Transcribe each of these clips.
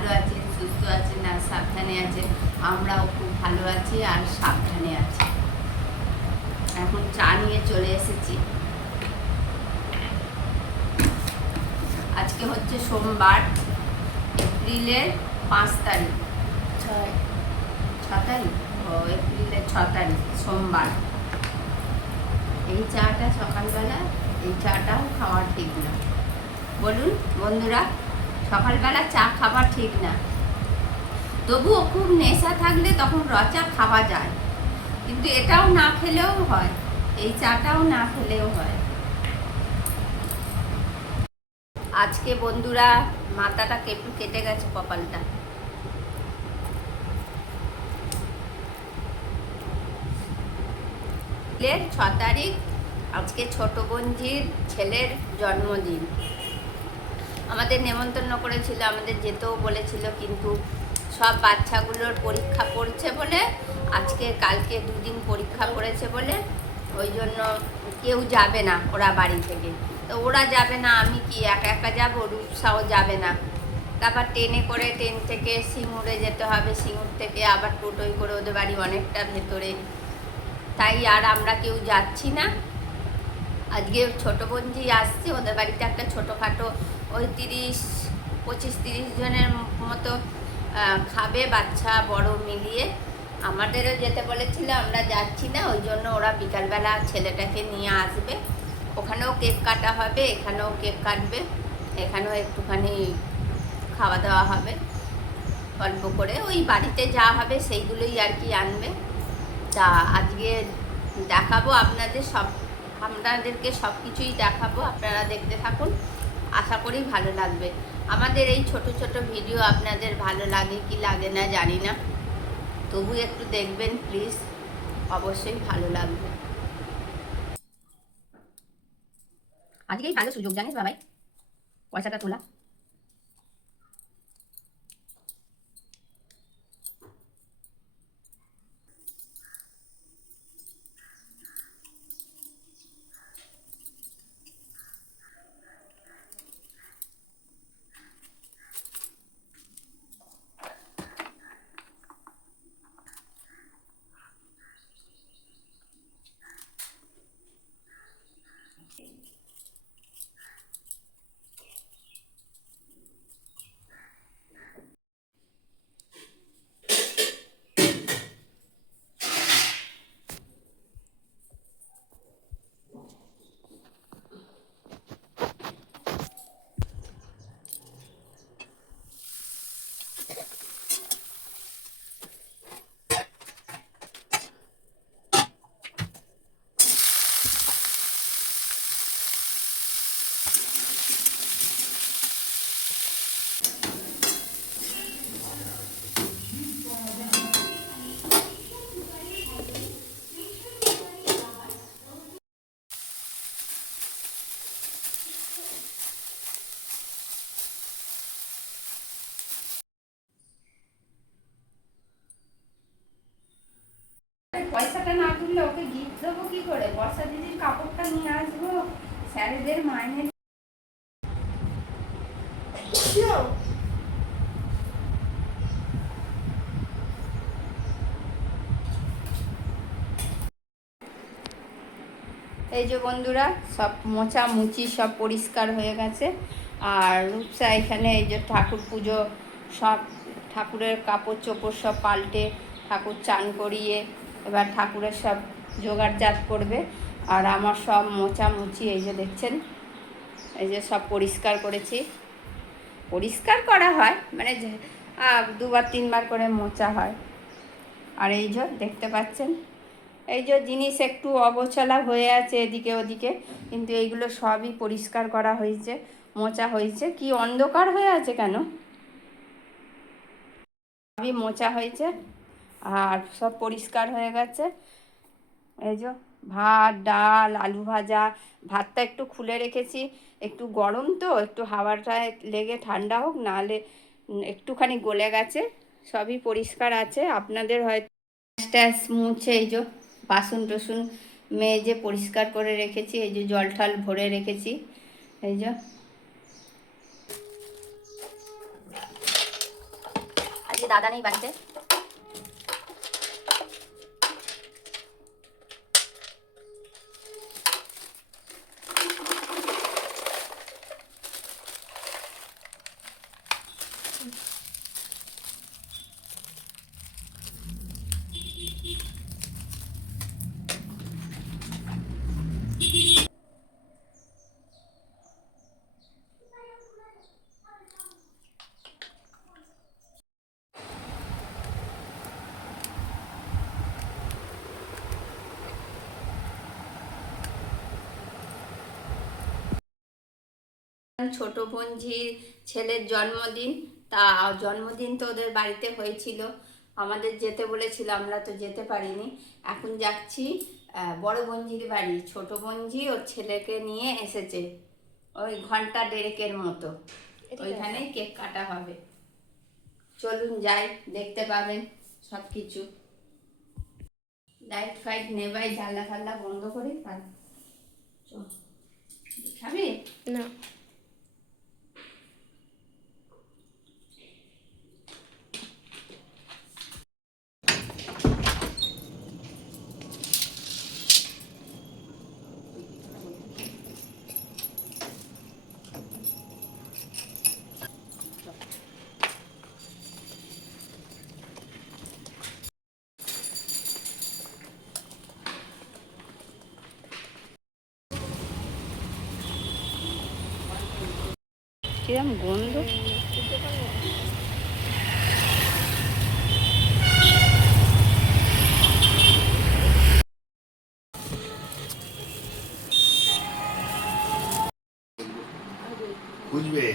ভালো আছেন, সুস্থ আছেন আর সাবধানে আছেন। আমরাও খুব ভালো আছি আর সাবধানে আছি। এখন চা নিয়ে চলে এসেছি। আজকে হচ্ছে সোমবার, এপ্রিলের 5 তারিখ, 6 তারিখ, এপ্রিলের 6 তারিখ সোমবার। এই চাটা সকালবেলা, এই চাটাও খাওয়া ঠিক না, বলুন বন্ধুরা? সকালবেলা চা খাবার ঠিক না। তবুও খুব নেশা থাকলে তখন রচা খাওয়া যায়, কিন্তু এটাও না খেলেও হয়, এই চাটাও না খেলেও হয়। আজকে বন্ধুরা মাথাটা একটু কেটে গেছে, কপালটা। 6 তারিখ, আজকে ছোট বোনজির ছেলের জন্মদিন। আমাদের নেমন্তন্ন করেছিল, আমাদের যেতেও বলেছিল, কিন্তু সব বাচ্চাগুলোর পরীক্ষা পড়ছে বলে, আজকে কালকে 2 দিন পরীক্ষা পড়েছে বলে ওই জন্য কেউ যাবে না ওরা বাড়ি থেকে। তো ওরা যাবে না, আমি কি একা একা যাবো? রূপসাও যাবে না। তারপর ট্রেনে করে, ট্রেন থেকে সিঙ্গুরে যেতে হবে, সিঙ্গুর থেকে আবার টোটোয় করে, ওদের বাড়ি অনেকটা ভেতরে, তাই আর আমরা কেউ যাচ্ছি না। আজকে ছোটো বোনজি আসছে, ওদের বাড়িতে একটা ছোটোখাটো ওই 25-30 জনের মতো খাবে, বাচ্চা বড় মিলিয়ে। আমাদেরও যেতে বলেছিল, আমরা যাচ্ছি না, ওই জন্য ওরা বিকালবেলা ছেলেটাকে নিয়ে আসবে। ওখানেও কেক কাটা হবে, এখানেও কেক কাটবে, এখানেও একটুখানি খাওয়া দাওয়া হবে অল্প করে। ওই বাড়িতে যা হবে সেইগুলোই আর কি আনবে। তা আজকে দেখাবো আপনাদেরকে সব কিছুই দেখাবো, আপনারা দেখতে থাকুন, আশা করি ভালো লাগবে। আমাদের এই ছোট ছোট ভিডিও আপনাদের ভালো লাগে কি লাগে না জানি না, তবু একটু দেখবেন প্লিজ, অবশ্যই ভালো লাগবে। আজকেই ভালো সুযোগ, জানিস বাবাই, পয়সাটা তোলা। পয়সাটা না তুললে ওকে গিফট দেবো কি করে? বর্ষা দিদির কাপড়টা নিয়ে আসবো, স্যারেদের মাইনে। এই যে বন্ধুরা, সব মোছামুছি সব পরিষ্কার হয়ে গেছে। আর রূপসা এখানে এই যে ঠাকুর পুজো, সব ঠাকুরের কাপড় চোপড় সব পাল্টে, ঠাকুর চান করিয়ে এবার ঠাকুরের সব জোগাড়জাত করবে। আর আমার সব মোছামুছি এই যে দেখছেন, এই যে সব পরিষ্কার করেছি। পরিষ্কার করা হয় মানে 2-3 বার করে মোছা হয়। আর এই যে দেখতে পাচ্ছেন, এই যে জিনিস একটু অগোছালা হয়ে আছে এদিকে ওদিকে, কিন্তু এইগুলো সবই পরিষ্কার করা হয়েছে, মোছা হয়েছে। কি অন্ধকার হয়ে আছে কেন? সবই মোছা হয়েছে আর সব পরিষ্কার হয়ে গেছে। এই যে ভাত, ডাল, আলু ভাজা। ভাতটা একটু খুলে রেখেছি, একটু গরম তো, একটু হাওয়াটা লেগে ঠান্ডা হোক, নাহলে একটুখানি গলে গেছে। সবই পরিষ্কার আছে। আপনাদের হয়তো ট্যাস মুছে, এই যে বাসন টসুন মেজে পরিষ্কার করে রেখেছি, এই যে জল ঠল ভরে রেখেছি। এই যে দাদা নেই বাড়িতে। ছোট বোনঝির ছেলের জন্মদিন, তা জন্মদিন তো ওদের বাড়িতে হয়েছিল, আমাদের যেতে বলেছিল, আমরা তো যেতে পারিনি। এখন যাচ্ছি বড় বোনঝির বাড়ি। ছোট বোনঝি ওর ছেলেকে নিয়ে এসেছে, ওই ঘন্টা দেড়েকের মতো, ওইখানেই কেক কাটা হবে। চলুন যাই, দেখতে পাবেন সব কিছু। লাইট ফাইট নেবাই, জানলা ফাল্লা বন্ধ করে। খাবি না? কিরম গন্ধ। বুঝবে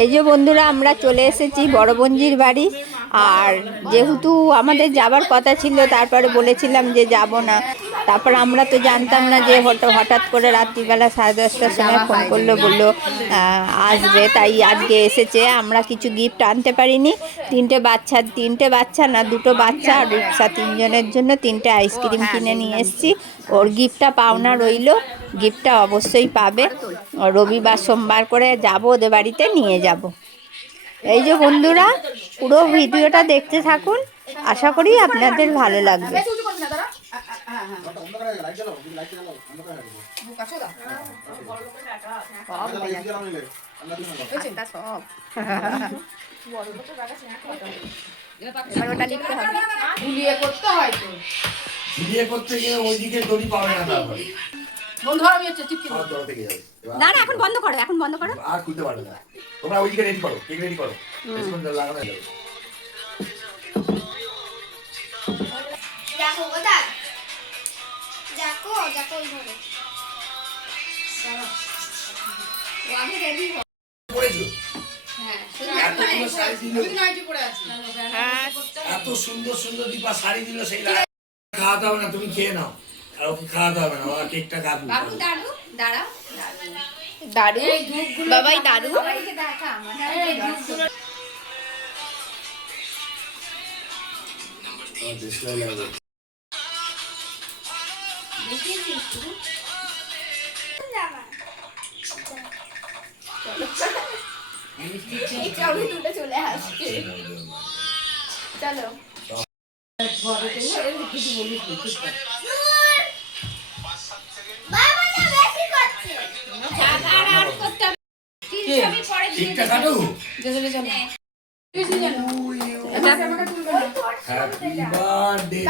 এই যে বন্ধুরা, আমরা চলে এসেছি বড় বোনজির বাড়ি। আর যেহেতু আমাদের যাবার কথা ছিল, তারপরে বলেছিলাম যে যাব না। তারপর আমরা তো জানতাম না যে হঠাৎ করে রাত্রিবেলা 10:30টার সময় ফোন করলো, বললো আসবে, তাই আজকে এসেছে। আমরা কিছু গিফট আনতে পারিনি। তিনটে বাচ্চা না, দুটো বাচ্চা আর রূপসা, 3 জনের জন্য 3টে আইসক্রিম কিনে নিয়ে এসেছি। ওর গিফটটা পাওনা রইল, গিফটটা অবশ্যই পাবে। রবিবার সোমবার করে যাব ওদের বাড়িতে, নিয়ে যাব। এই যে বন্ধুরা, পুরো ভিডিওটা দেখতে থাকুন, আশা করি আপনাদের ভালো লাগবে। করতে গিয়ে ওইদিকে দড়ি পাবে না, তারপরে না না, এখন বন্ধ করো, এখন বন্ধ করো। আর খুলতে পারবে না। তোমরা ওইদিকে রেডি করো, কেক রেডি করো, লাগানো যাবে। এত সুন্দর সুন্দর দীপা শাড়ি দিল, সেই খাওয়াতে হবে না, তুমি খেয়ে নাও। আর ওকে খাওয়াতে হবে না, ওরা কেকটা কাটবে। বাবু দাঁড়ু, দাঁড়াও, দাদু বাবাই দাদু সবাইকে দেখা আমার। দেখিয়েছিস তুই? চলো দুটো চলে আসছে, চলো। কেকটা কাটো। Happy birthday.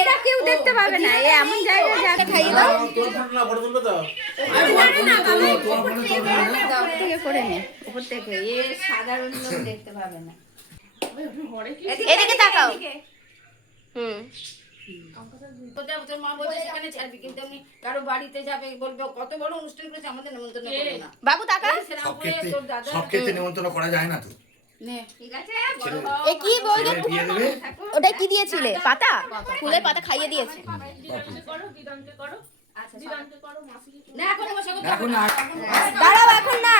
এরা কেউ দেখতে পাবে না, এমন জায়গায় খাইয়ে দাও। উপর থেকে করে নে, উপর থেকে। সাধারণ লোক দেখতে পাবে না। এদিকে তাকাও। কারো বাড়িতে যাবে, বলবে কত বড় অনুষ্ঠান করেছে, আমাদের নেমন্তন্ন করবে না। বাবু তাকা। সব ক্ষেত্রে নেমন্তন্ন করা যায় না তো। এ কি বলছো? ওটা কি দিয়েছিলে? পাতা, ফুলের পাতা খাইয়ে দিয়েছে। এখন না, দাঁড়াও, এখন না।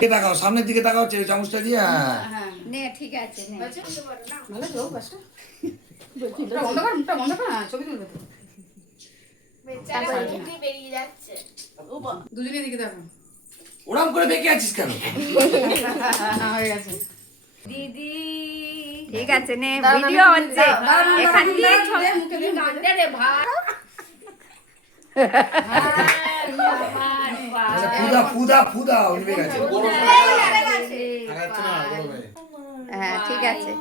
কে তাকাও, সামনের দিকে তাকাও, চামচটা দিয়ে। নে, ঠিক আছে, নে। ভালো তো বাসটা। বন্ধ কর, মুখটা বন্ধ কর, ছবি তুলবে তো। তারপরে দুজনের দিকে দেখো ওরম করে বেঁকে আছিস কেন? হয়ে গেছে দিদি ঠিক আছে নে ভিডিও হচ্ছে এখান দিয়ে মুখে দিয়ে গানটা রে ভাই ফুদা উঠবে গেছে। হ্যাঁ ঠিক আছে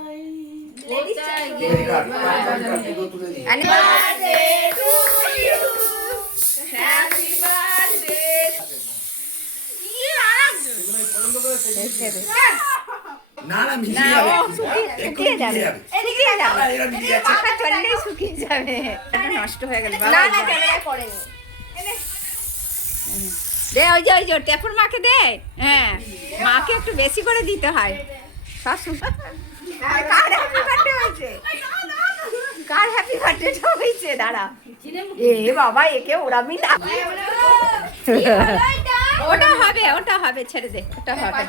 না না মিলিয়ে যাবে, শুকিয়ে যাবে শুকিয়ে যাবে এরা মিলিয়ে যাচ্ছে। পাখা চললেই শুকিয়ে যাবে এটা নষ্ট হয়ে গেল বাবা না না ক্যামেরায় পড়েনি দে ওই যে টেপুর মাকে দে হ্যাঁ মাকে একটু বেশি করে দিতে হয় সব কার হ্যাপি বার্থডে হয়েছে কার হ্যাপি বার্থডে হয়েছে দাঁড়া এ বাবা একে ওরামি না ওটা হবে ছেড়ে দে ওটা হবে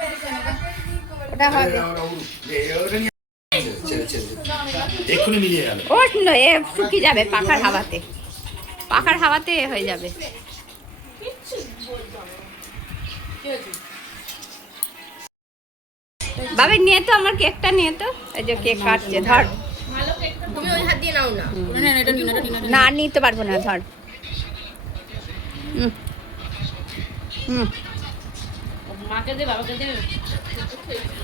এক্ষুনি মিলিয়ে গেল। ও এ শুকিয়ে যাবে পাখার হাওয়াতে হয়ে যাবে বাবা নিয়ে তো আমার কেকটা নিয়ে তো এই যে কেক কাটছে ধর তুমি ওই হাত দিয়ে নাও না না নিতে পারবো না ধর হুম মাকে দে বাবাকে দে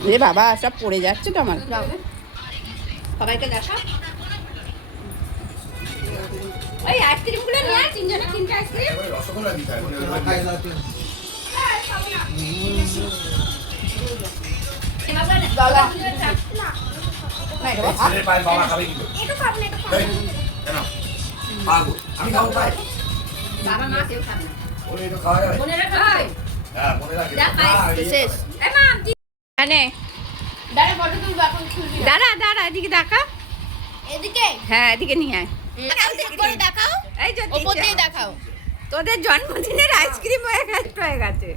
এ বাবা সব পড়ে যাচ্ছে তো আমার সবাইকে দেখা ওই আইসক্রিম গুলো নিয়ে আয়, তিনজনে তিনটা আইসক্রিম রসগোল্লা দিতে হয়, ছেলের পায়ে বাবা খাবে কি করে? এই, কেন? পাগল। আমি খাবো পায়ে? বাবা মা কেউ খাবে না ওরে এটা খাওয়া যাবে? মনে রাখো হ্যাঁ, মনে রাখি। যা পায়ে শেষ এই মা এখানে দাঁড়া ফটো তুলবো এখন খুলবি দাঁড়া এদিকে দেখা এদিকে হ্যাঁ এদিকে নিয়ে আয় ঠিক করে দেখাও এই যে ওপর দিয়ে দেখাও তোদের জন্মদিনের আইসক্রিম হয়ে গেছে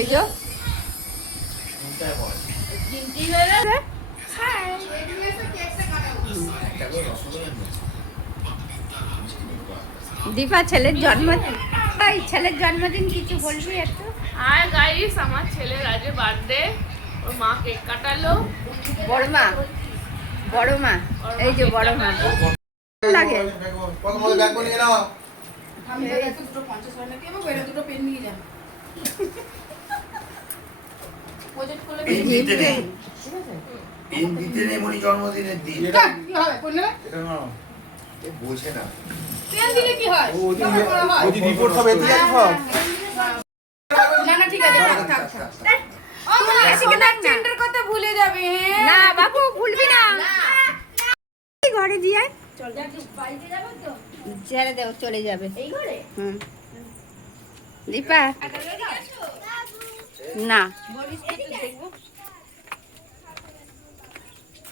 এই যে কোনটায় বল? চিমটি হয়ে গেছে একটা করে রসগোল্লা নিয়ে আসো। দীপা ছেলের জন্মদিন কিছু বলবি একটু হাই গাইস, আমার ছেলের আজ বার্থডে। ওর মা কেক কাটালো। বড় মা এই যে বড় মা লাগে আমি দেখো দুটো 50 টাকা নাকি আমার বেরে দুটো পেন নিয়ে যা প্রজেক্ট করলে পেন দিতে নেই। পেন দিতে নেই মনি জন্মদিনের দিন। কি হবে করলে এ বোঝে না। পেন দিলে কি হয় রিপোর্ট সব এতে যাচ্ছে সব না না ঠিক আছে থাক চেন্টার কথা ভুলে যাবে না বাবু ভুলবি না ঘরে দিয়ে ছেড়ে দেও চলে যাবে এই ঘরে হুম দীপা না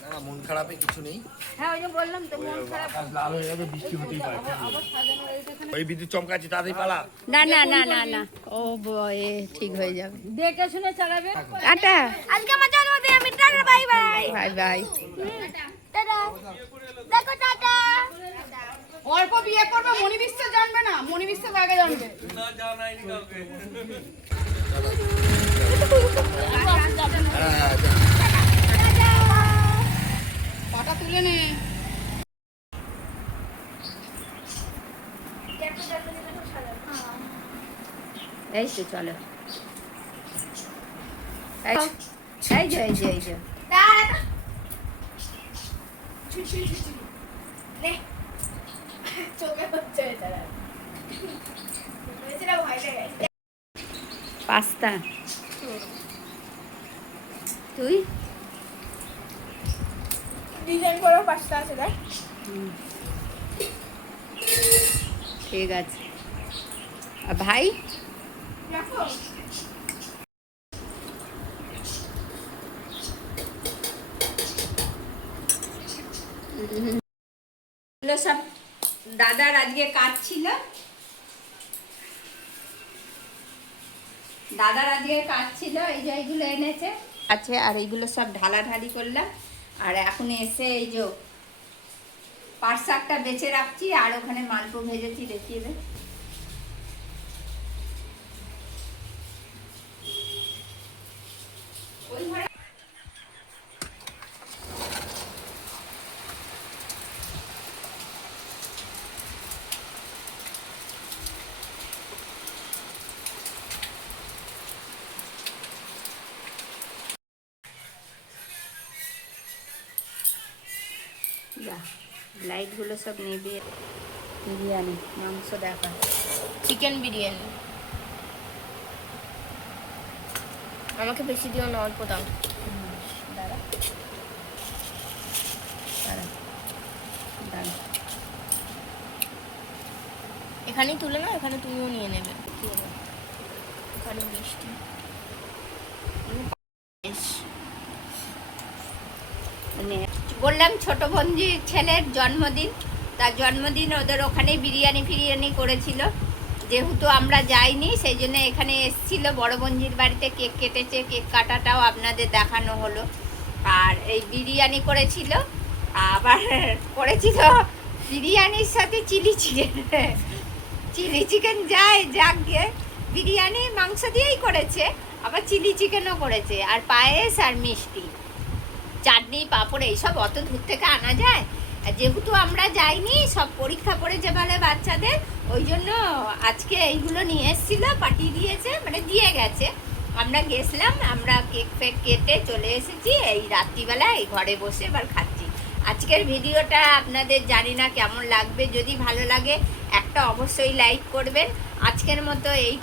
না না, মন খারাপে কিছু নেই। হ্যাঁ ওই যে বললাম তো মন খারাপ লাল হয়ে যাবে, বৃষ্টি হতেই পারে। ওই বিদ্যুৎ চমকাচ্ছে, তাড়াতাড়ি পালা। না ও বয়ে ঠিক হয়ে যাবে দেখে শুনে চালাবে টাটা আজকে আমার জন্মদিন আমি tata bye bye bye tata দেখো টাটা অল্প বিয়ে করবে মনি বিশ্বাস জানবে না মনি বিশ্বাস আগে জানবে হ্যাঁ, পাটা তুলে নে এই তো চলো এই যে চোখে হচ্ছে এটা এটা ভয় লাগে পাস্তা তুই ডিজাইন করার পাঁচটা আছে দেখ ঠিক আছে আর ভাই রাখো এগুলো সব দাদার আজকে কাজ ছিল এই যে এইগুলো এনেছে আছে আর এইগুলো সব ঢালাঢালি করলাম আর এখন এসে এই যে পাট শাকটা বেছে রাখছি আর ওখানে মালপো ভেজেছি, দেখিয়ে দে। ওই ঘরে লাইটগুলো সব নেবে। বিরিয়ানি মাংস দেখা, চিকেন বিরিয়ানি। আমাকে বেশি দিও না, অল্প দাও। দাঁড়া দাঁড়া দাঁড়া, এখানেই তুলে না, এখানে তুমিও নিয়ে নেবে। এখানে মিষ্টি। মানে বললাম ছোট বোনজির ছেলের জন্মদিন, তার জন্মদিন ওদের ওখানে বিরিয়ানি ফিরিয়ানি করেছিল। যেহেতু আমরা যাইনি সেই জন্য এখানে এসেছিল, বড় বোনজির বাড়িতে কেক কেটেছে, কেক কাটাটাও আপনাদের দেখানো হলো। আর এই বিরিয়ানি করেছিল, আবার করেছিল বিরিয়ানির সাথে চিলি চিকেন। চিলি চিকেন যায় যাক গিয়ে, বিরিয়ানি মাংস দিয়েই করেছে, আবার চিলি চিকেনও করেছে, আর পায়েস আর মিষ্টি, চাটনি পাঁপড় এইসব অত দূর থেকে আনা যায়? আর যেহেতু আমরা যাইনি, সব পরীক্ষা পড়েছে বলে বাচ্চাদের, ওই জন্য আজকে এইগুলো নিয়ে এসেছিল, পাঠিয়ে দিয়েছে, মানে দিয়ে গেছে। আমরা গেছিলাম, আমরা কেক ফেক কেটে চলে এসেছি, এই রাত্রিবেলা এই ঘরে বসে এবার খাচ্ছি। আজকের ভিডিওটা আপনাদের জানি না কেমন লাগবে, যদি ভালো লাগে একটা অবশ্যই লাইক করবেন। আজকের মতো এই